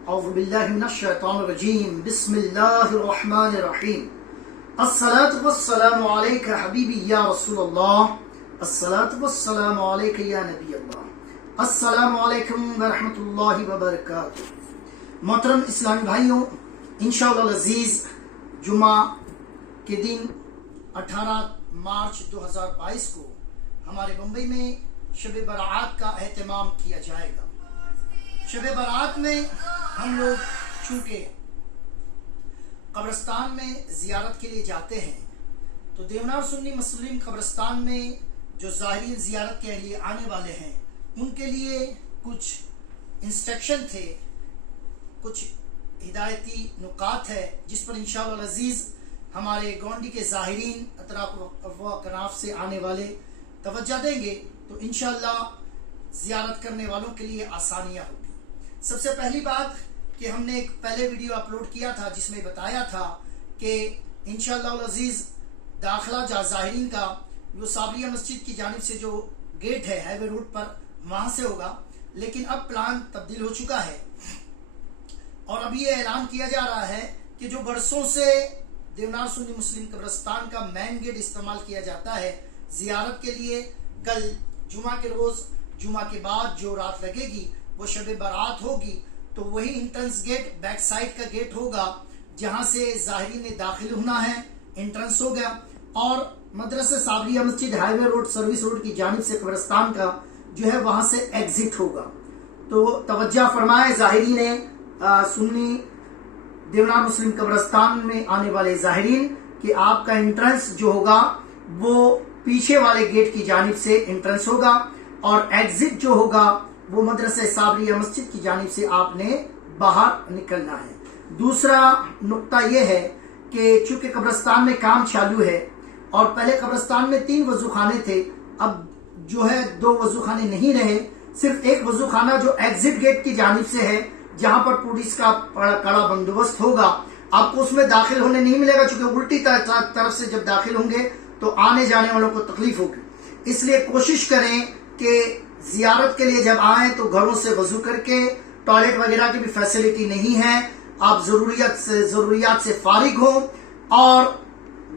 أعوذ بالله من الشيطان الرجيم بسم الله الرحمن الرحيم الصلاة والسلام عليك حبيبي يا رسول الله الصلاة والسلام عليك يا نبي الله السلام علیکم ورحمۃ اللہ وبرکاتہ۔ محترم اسلامی بھائیوں، انشاءاللہ العزیز جمعہ کے دن 18 مارچ 2022 کو ہمارے بمبئی میں شب برات کا اہتمام کیا جائے گا۔ شب برات میں ہم لوگ چونکہ قبرستان میں زیارت کے لیے جاتے ہیں، تو دیونار سنی مسلم قبرستان میں جو زائرین زیارت کے لیے آنے والے ہیں ان کے لیے کچھ انسٹرکشن تھے، کچھ ہدایتی نکات ہے جس پر انشاءاللہ العزیز ہمارے گونڈی کے زائرین اطراف و کناف سے آنے والے توجہ دیں گے تو انشاءاللہ زیارت کرنے والوں کے لیے آسانیاں ہوگی۔ سب سے پہلی بات کہ ہم نے ایک پہلے ویڈیو اپلوڈ کیا تھا جس میں بتایا تھا کہ انشاءاللہ العزیز داخلہ زائرین کا وہ صابریہ مسجد کی جانب سے جو گیٹ ہے ہائی وے روڈ پر وہاں سے ہوگا، لیکن اب پلان تبدیل ہو چکا ہے اور اب یہ اعلان کیا جا رہا ہے کہ جو برسوں سے دیونار سنی مسلم قبرستان کا مین گیٹ استعمال کیا جاتا ہے زیارت کے لیے، کل جمعہ کے روز جمعہ کے بعد جو رات لگے گی وہ شب برات ہوگی، تو وہی انٹرنس گیٹ بیک سائڈ کا گیٹ ہوگا جہاں سے ظاہرین نے داخل ہونا ہے، انٹرنس ہو گیا، اور مدرسہ صابریہ مسجد ہائی وے روڈ سروس روڈ کی جانب سے قبرستان کا جو ہے وہاں سے ایگزٹ ہوگا۔ تو توجہ فرمائے ظاہرین سنی دیونار مسلم قبرستان میں آنے والے ظاہرین کہ آپ کا انٹرنس جو ہوگا وہ پیچھے والے گیٹ کی جانب سے انٹرنس ہوگا اور ایگزٹ جو ہوگا وہ مدرسہ صابریہ مسجد کی جانب سے آپ نے باہر نکلنا ہے۔ دوسرا نقطہ یہ ہے کہ چونکہ قبرستان میں کام چالو ہے اور پہلے قبرستان میں 3 وضو خانے تھے، اب جو ہے 2 وضو خانے نہیں رہے، صرف ایک وضو خانہ جو ایگزٹ گیٹ کی جانب سے ہے جہاں پر پولیس کا کڑا بندوبست ہوگا، آپ کو اس میں داخل ہونے نہیں ملے گا چونکہ الٹی طرف سے جب داخل ہوں گے تو آنے جانے والوں کو تکلیف ہوگی۔ اس لیے کوشش کریں کہ زیارت کے لیے جب آئیں تو گھروں سے وضو کر کے، ٹوائلٹ وغیرہ کی بھی فیسلٹی نہیں ہے، آپ ضروریات سے فارغ ہوں اور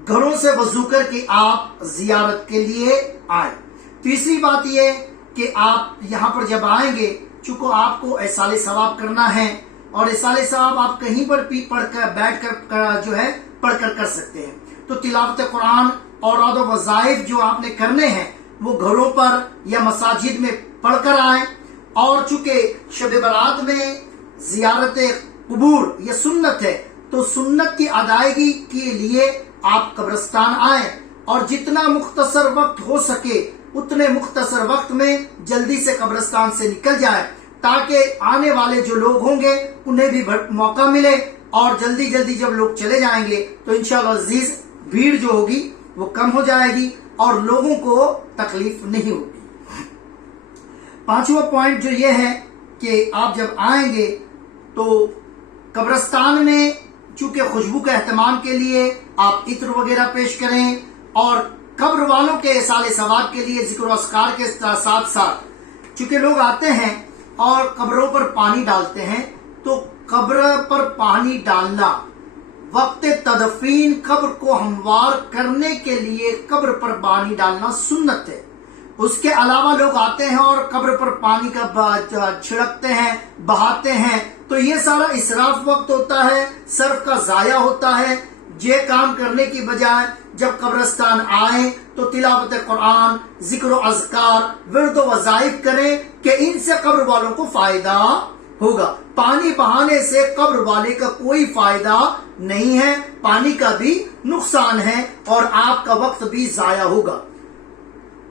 گھروں سے وضو کر کے آپ زیارت کے لیے آئیں۔ تیسری بات یہ کہ آپ یہاں پر جب آئیں گے چونکہ آپ کو احصال ثواب کرنا ہے اور احصال ثواب آپ کہیں پر بھی پڑھ کر بیٹھ کر جو ہے پڑھ کر کر سکتے ہیں، تو تلاوت قرآن اور اوراد و وظائف جو آپ نے کرنے ہیں وہ گھروں پر یا مساجد میں پڑھ کر آئیں، اور چونکہ شب برات میں زیارت قبور یہ سنت ہے تو سنت کی ادائیگی کے لیے آپ قبرستان آئیں اور جتنا مختصر وقت ہو سکے اتنے مختصر وقت میں جلدی سے قبرستان سے نکل جائے تاکہ آنے والے جو لوگ ہوں گے انہیں بھی موقع ملے، اور جلدی جب لوگ چلے جائیں گے تو انشاءاللہ عزیز بھیڑ جو ہوگی وہ کم ہو جائے گی اور لوگوں کو تکلیف نہیں ہوگی۔ 5واں پوائنٹ جو یہ ہے کہ آپ جب آئیں گے تو قبرستان میں چونکہ خوشبو کے اہتمام کے لیے آپ عطر وغیرہ پیش کریں، اور قبر والوں کے احصال ثواب کے لیے ذکر و اذکار کے ساتھ ساتھ چونکہ لوگ آتے ہیں اور قبروں پر پانی ڈالتے ہیں، تو قبر پر پانی ڈالنا وقت تدفین قبر کو ہموار کرنے کے لیے قبر پر پانی ڈالنا سنت ہے۔ اس کے علاوہ لوگ آتے ہیں اور قبر پر پانی کا چھڑکتے ہیں، بہاتے ہیں، تو یہ سارا اسراف وقت ہوتا ہے، صرف کا ضائع ہوتا ہے۔ یہ کام کرنے کی بجائے جب قبرستان آئیں تو تلاوت قرآن، ذکر و اذکار، ورد و وظائف کریں کہ ان سے قبر والوں کو فائدہ ہوگا۔ پانی بہانے سے قبر والے کا کوئی فائدہ نہیں ہے، پانی کا بھی نقصان ہے اور آپ کا وقت بھی ضائع ہوگا۔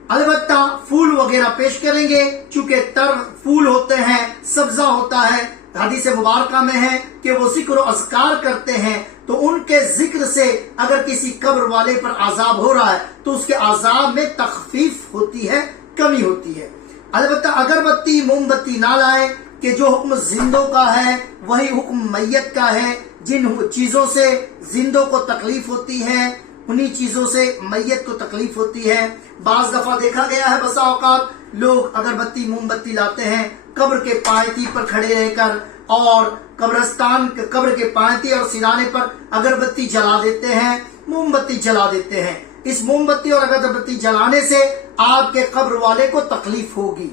البتہ پھول وغیرہ پیش کریں گے، چونکہ تر پھول ہوتے ہیں، سبزہ ہوتا ہے، حدیث مبارکہ میں ہے کہ وہ ذکر و اذکار کرتے ہیں، تو ان کے ذکر سے اگر کسی قبر والے پر عذاب ہو رہا ہے تو اس کے عذاب میں تخفیف ہوتی ہے، کمی ہوتی ہے۔ البتہ اگربتی موم بتی نہ لائیں کہ جو حکم زندوں کا ہے وہی حکم میت کا ہے، جن چیزوں سے زندوں کو تکلیف ہوتی ہے انہی چیزوں سے میت کو تکلیف ہوتی ہے۔ بعض دفعہ دیکھا گیا ہے بسا اوقات لوگ اگربتی موم بتی لاتے ہیں، قبر کے پائتی پر کھڑے رہ کر اور قبر کے پائنتے اور سرانے پر اگربتی جلا دیتے ہیں، موم بتی جلا دیتے ہیں۔ اس موم بتی اور اگربتی جلانے سے آپ کے قبر والے کو تکلیف ہوگی۔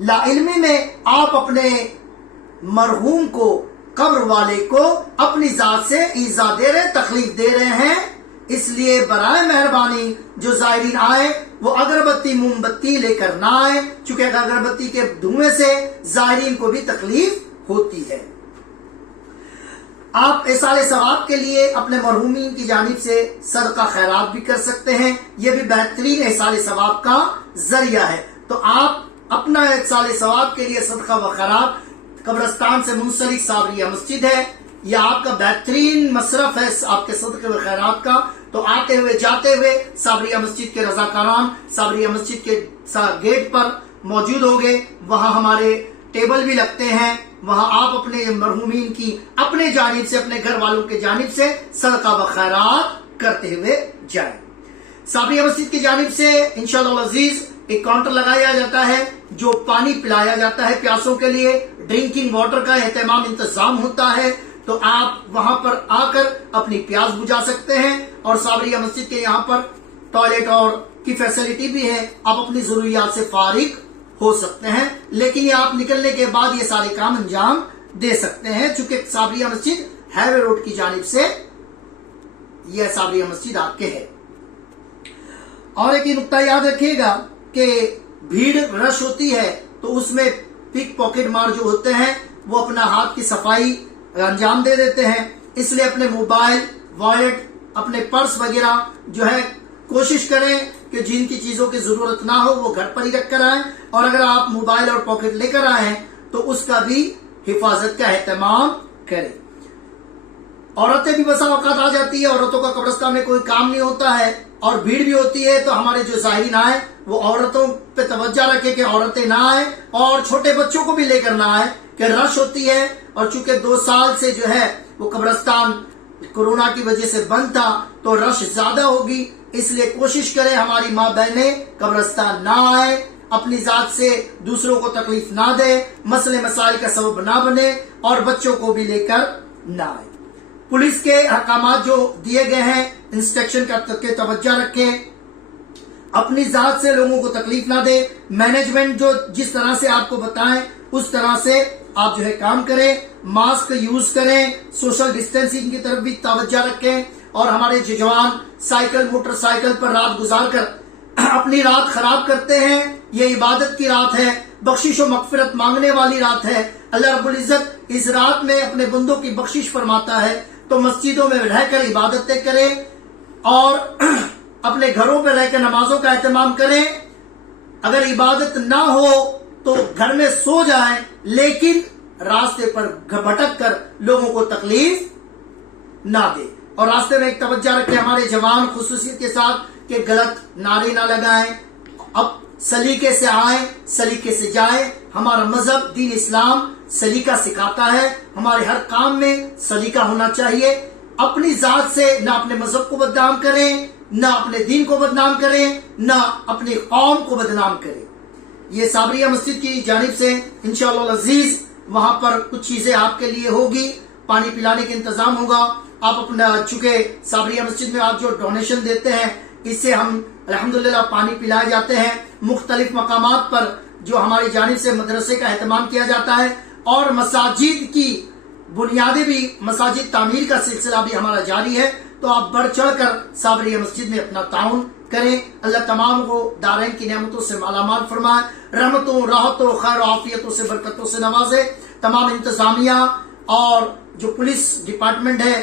لا علمی میں آپ اپنے مرحوم کو، قبر والے کو اپنی ذات سے ایذا دے رہے، تکلیف دے رہے ہیں۔ اس لیے برائے مہربانی جو زائرین آئے وہ اگربتی موم بتی لے کر نہ آئے، چونکہ اگربتی کے دھوئیں سے زائرین کو بھی تکلیف ہوتی ہے۔ آپ ایصال ثواب کے لیے اپنے مرحومین کی جانب سے صدقہ خیرات بھی کر سکتے ہیں، یہ بھی بہترین ایصال ثواب کا ذریعہ ہے۔ تو آپ اپنا ایصال ثواب کے لیے صدقہ و خیرات قبرستان سے منسلک صابریہ مسجد ہے، یہ آپ کا بہترین مصرف ہے آپ کے صدقے و خیرات کا۔ تو آتے ہوئے جاتے ہوئے صابریہ مسجد کے رضاکاران صابریہ مسجد کے گیٹ پر موجود ہوگے، وہاں ہمارے ٹیبل بھی لگتے ہیں، وہاں آپ اپنے مرحومین کی اپنے جانب سے، اپنے گھر والوں کے جانب سے صدقہ و خیرات کرتے ہوئے جائیں۔ صابریہ مسجد کی جانب سے انشاءاللہ العزیز ایک کاؤنٹر لگایا جاتا ہے جو پانی پلایا جاتا ہے پیاسوں کے لیے، ڈرنکنگ واٹر کا اہتمام انتظام ہوتا ہے۔ تو آپ وہاں پر آ کر اپنی پیاس بجھا سکتے ہیں، اور صابریہ مسجد کے یہاں پر ٹوائلٹ اور کی فیسلٹی بھی ہے، آپ اپنی ضروریات سے فارغ ہو سکتے ہیں، لیکن یہ آپ نکلنے کے بعد یہ سارے کام انجام دے سکتے ہیں، چونکہ صابریہ مسجد ہائی وے روڈ کی جانب سے یہ صابریہ مسجد آپ کے ہے۔ اور ایک نقطہ یاد رکھیے گا کہ بھیڑ رش ہوتی ہے تو اس میں پک پاکٹ مار جو ہوتے ہیں وہ اپنا ہاتھ کی صفائی انجام دے دیتے ہیں، اس لیے اپنے موبائل، والیٹ، اپنے پرس وغیرہ جو ہے کوشش کریں کہ جن کی چیزوں کی ضرورت نہ ہو وہ گھر پر ہی رکھ کر آئیں، اور اگر آپ موبائل اور پاکٹ لے کر آئے ہیں تو اس کا بھی حفاظت کا اہتمام کریں۔ عورتیں بھی بسا اوقات آ جاتی ہے، عورتوں کا قبرستان میں کوئی کام نہیں ہوتا ہے اور بھیڑ بھی ہوتی ہے، تو ہمارے جو زائرین آئے وہ عورتوں پہ توجہ رکھے کہ عورتیں نہ آئیں، اور چھوٹے بچوں کو بھی لے کر نہ آئیں کہ رش ہوتی ہے، اور چونکہ 2 سال سے جو ہے وہ قبرستان کورونا کی وجہ سے بند تھا تو رش زیادہ ہوگی، اس لیے کوشش کریں ہماری ماں بہنیں قبرستان نہ آئیں، اپنی ذات سے دوسروں کو تکلیف نہ دے، مسئلے مسائل کا سبب نہ بنے، اور بچوں کو بھی لے کر نہ آئے۔ پولیس کے احکامات جو دیے گئے ہیں انسٹرکشن کا توجہ رکھیں، اپنی ذات سے لوگوں کو تکلیف نہ دے، مینجمنٹ جو جس طرح سے آپ کو بتائیں اس طرح سے آپ جو ہے کام کریں، ماسک یوز کریں، سوشل ڈسٹینسنگ کی طرف بھی توجہ رکھیں، اور ہمارے جوان سائیکل موٹر سائیکل پر رات گزار کر اپنی رات خراب کرتے ہیں، یہ عبادت کی رات ہے، بخشش و مغفرت مانگنے والی رات ہے، اللہ رب العزت اس رات میں اپنے بندوں کی بخشش فرماتا ہے، تو مسجدوں میں رہ کر عبادتیں کریں اور اپنے گھروں پہ رہ کر نمازوں کا اہتمام کریں۔ اگر عبادت نہ ہو تو گھر میں سو جائیں، لیکن راستے پر بھٹک کر لوگوں کو تکلیف نہ دے، اور راستے میں ایک توجہ رکھیں ہمارے جوان خصوصیت کے ساتھ کہ غلط نعرے نہ لگائیں، اب سلیقے سے آئیں، سلیقے سے جائیں، ہمارا مذہب دین اسلام سلیقہ سکھاتا ہے، ہمارے ہر کام میں سلیقہ ہونا چاہیے، اپنی ذات سے نہ اپنے مذہب کو بدنام کریں، نہ اپنے دین کو بدنام کریں، نہ اپنی قوم کو بدنام کریں۔ یہ صابریہ مسجد کی جانب سے انشاءاللہ العزیز وہاں پر کچھ چیزیں آپ کے لیے ہوگی، پانی پلانے کا انتظام ہوگا، آپ اپنا چونکہ صابریہ مسجد میں آپ جو ڈونیشن دیتے ہیں اس سے ہم الحمدللہ پانی پلائے جاتے ہیں، مختلف مقامات پر جو ہماری جانب سے مدرسے کا اہتمام کیا جاتا ہے، اور مساجد کی بنیادیں بھی، مساجد تعمیر کا سلسلہ بھی ہمارا جاری ہے، تو آپ بڑھ چڑھ کر صابریہ مسجد میں اپنا تعاون کریں۔ اللہ تمام کو دارین کی نعمتوں سے مالا مال فرمائے، رحمتوں، راحتوں، خیر و عافیتوں سے، برکتوں سے نوازے۔ تمام انتظامیہ اور جو پولیس ڈپارٹمنٹ ہے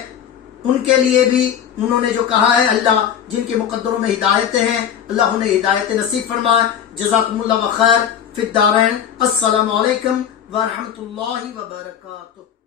ان کے لیے بھی انہوں نے جو کہا ہے، اللہ جن کے مقدروں میں ہدایتیں ہیں اللہ انہیں ہدایت نصیب فرمائے۔ جزاکم اللہ خیر فی الدارین۔ السلام علیکم ورحمۃ اللہ وبرکاتہ۔